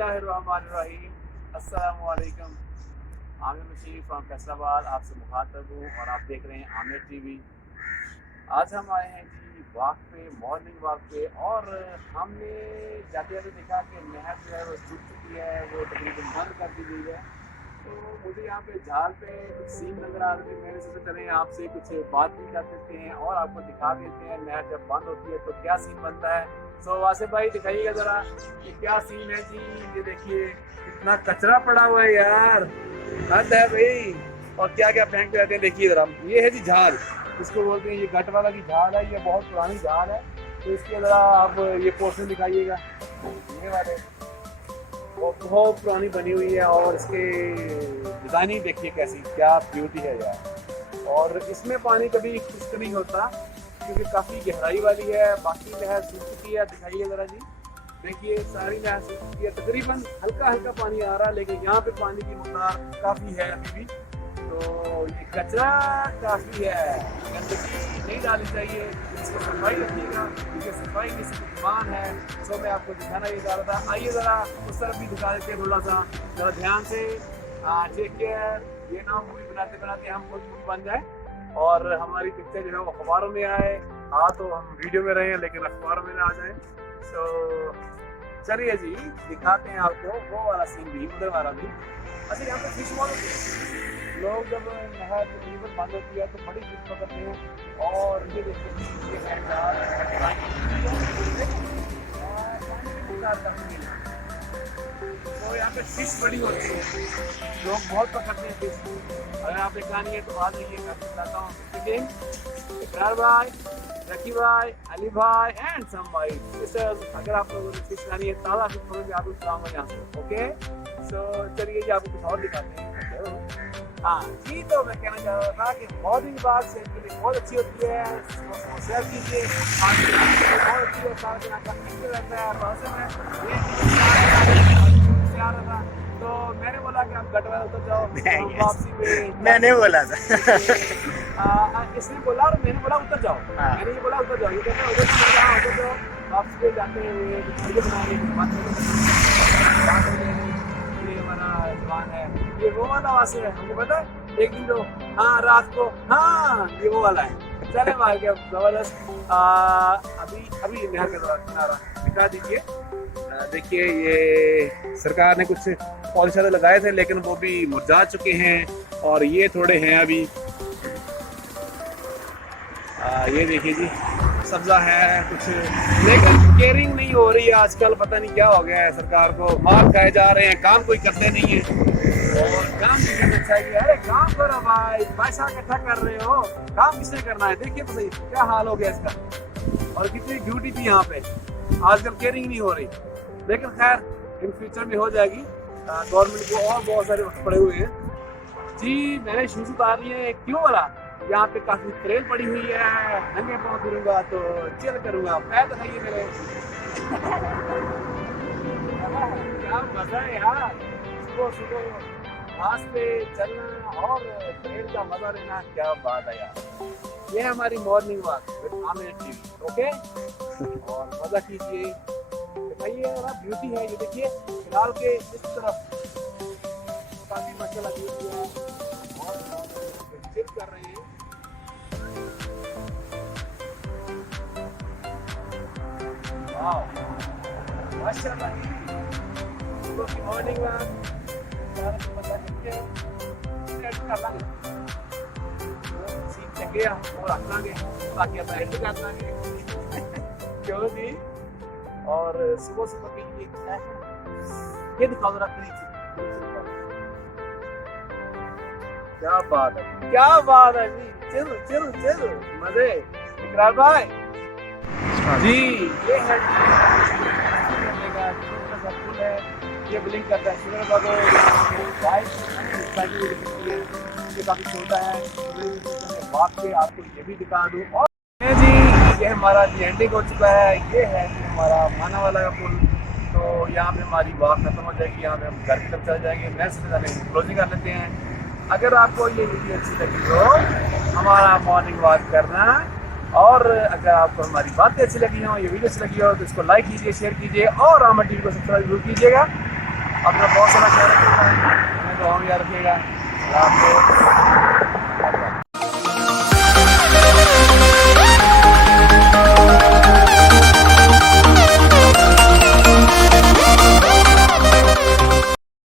बिस्मिल्लाहिर्रहमानिर्रहीम। अस्सलामु अलैकुम। आमिर बशीर फ्रॉम फैसलाबाद आपसे मुखातब हूँ और आप देख रहे हैं आमिर टीवी। आज हम आए हैं जी वॉक पे, मॉर्निंग वॉक पे, और हमने जाते जाते देखा कि नहर जो है वो सूख चुकी है, वो तकरीबन बंद कर दी गई है। तो मुझे यहाँ पे झाल पे कुछ सीन नज़र आ रहे थे। मैंने सोचा चले आपसे कुछ बात भी कर देते हैं और आपको दिखा देते हैं नहर जब बंद होती है तो क्या सीन बनता है। तो वासिफ भाई दिखाइएगा ज़रा कि क्या सीन है जी। ये देखिए कितना कचरा पड़ा हुआ है यार, हद है भाई। और क्या क्या फेंकते रहते हैं, देखिए ज़रा। ये है जी झाल, इसको बोलते हैं, ये गट वाला की झाल है, ये बहुत पुरानी झाल है। तो इसके ज़रा आप ये पोर्शन दिखाइएगा, ये वाले बहुत पुरानी बनी हुई है और इसके डिज़ाइनिंग देखिए कैसी, क्या ब्यूटी है यार। और इसमें पानी कभी खुश्क नहीं होता क्योंकि काफ़ी गहराई वाली है। बाकी नहर सूख चुकी है, दिखाइए ज़रा जी। देखिए सारी नहर सूख चुकी है, तकरीबन हल्का हल्का पानी आ रहा है, लेकिन यहाँ पे पानी की मकदार काफ़ी है अभी भी। तो ये कचरा काफ़ी है, गंदगी नहीं डालनी चाहिए, इसको सफाई रखिएगा क्योंकि सफाई की सिर्फ ईमान है। सो मैं आपको दिखाना ये चाह रहा था। आइए ज़रा उस तरफ भी दिखा देते हैं थोड़ा सा, ज़रा ध्यान से। Take care. ये ना मूवी बनाते बनाते हम खुद मूवी बन जाए और हमारी पिक्चर जो है वो अखबारों में आए। हाँ तो हम वीडियो में रहे हैं लेकिन अखबारों में ना आ जाए। तो चलिए जी दिखाते हैं आपको वो वाला सीन भी, उधर वाला भी। अच्छा यहाँ पे फिश बहुत होती है, लोग जब नहर तकरीबन बंद होती है तो बड़ी फिश पकड़ते हैं। और ये देखिए ये है तो यहाँ पे फिश बड़ी होती है, लोग बहुत पकड़ते हैं फिश। अगर आप देखनी है तो आ जाइए, मैं बताता हूँ। इकरार भाई, रकी भाई, अली भाई एंड सम भाई सिस्टर्स, अगर आप लोगों ने फिश खानी है ताज़ा फिश पकड़ आप उठाऊंगा यहाँ से। ओके सो चलिए जी आपको कुछ और दिखाते हैं। हाँ जी, तो मैं कहना चाह रहा था कि मॉर्निंग वॉक सेहत के लिए बहुत अच्छी होती है। सैर कीजिए, बहुत अच्छी है, सारा दिन आपका एक्टिव रहता है। वैसे में ये आ रहा था तो मैंने बोला कि आप गटवा उतर जाओ, वापसी में मैंने बोला था इसने बोला और मैंने बोला उतर जाओ। मैंने ये बोला उतर जाओ, ये कहते हैं उतर जाओ, वापसी पे जाते हुए वीडियो बनाने की बात ये हमारा जवान है, ये वो वाला वासे है, हमको पता है। एक दिन तो हाँ रात को, हाँ ये वो वाला है। चले मार के जबरदस्त। अभी अभी नहर का किनारा दिखा दीजिए। देखिए ये सरकार ने कुछ पॉलिसी लगाए थे लेकिन वो भी मुरझा चुके हैं और ये थोड़े हैं अभी। ये देखिए जी सब्जा है कुछ, लेकिन केयरिंग नहीं हो रही है आजकल। पता नहीं क्या हो गया है, सरकार को मार खाए जा रहे हैं, काम कोई करते नहीं है। और काम भी करना चाहिए। अरे काम करो भाई, पैसा इकट्ठा कर रहे हो, काम किसने करना है। देखिए तो सही क्या हाल हो गया इसका, और कितनी ड्यूटी थी यहाँ पे। आजकल केयरिंग नहीं हो रही, लेकिन खैर इन फ्यूचर में हो जाएगी। गवर्नमेंट को और बहुत सारे वक्त पड़े हुए हैं जी। मैंने शूज उतार लिए हैं, क्यों वाला यहाँ पे काफी ट्रेन पड़ी हुई है, नंगे पाँव फिरूंगा तो चिल करूंगा। पैर दिखाइए मेरे क्या मजा है यार, सुबह सुबह घास पे चलना और ट्रेन का मजा लेना, क्या बात है यार। ये है हमारी morning walk with Aamir TV. Okay और मजा कीजिए, दिखाइए ना ब्यूटी है। ये देखिए फिलहाल के इस तरफ काफी मजा लगी हुई है और चिल कर रहे हैं। माशाल्लाह सुबह की मॉर्निंग वॉक सारा कुछ बता के कर लांगे, सीट चंगे और रख लांगे, बाकी अपना एंड कर लांगे क्यों जी। और सुबह सुबह के लिए ये दिखाओ जरा, क्या बात है, क्या बात है जी। चलो चलो चलो मजे। इकरार भाई जी ये है है, ये ब्लिंक करता है सुबह का, ये काफ़ी छोटा है। बात पे आपको ये भी दिखा दूँ। और जी ये हमारा लैंडिंग हो चुका है, ये है हमारा माना वाला का पुल। तो यहाँ पे हमारी वॉक खत्म हो जाएगी, यहाँ पे हम घर की तरफ चले जाएंगे। मैं सबसे क्लोजिंग कर लेते हैं। अगर आपको ये वीडियो अच्छी लगी हो हमारा मॉर्निंग वॉक करना, और अगर आपको हमारी बातें अच्छी लगी हो, ये वीडियो अच्छी लगी हो तो इसको लाइक कीजिए, शेयर कीजिए और आमिर टीवी को सब्सक्राइब जरूर कीजिएगा। अपना बहुत सारा ख्याल रखिएगा, हमें तो हम याद रखिएगा। अल्लाह हाफ़िज़।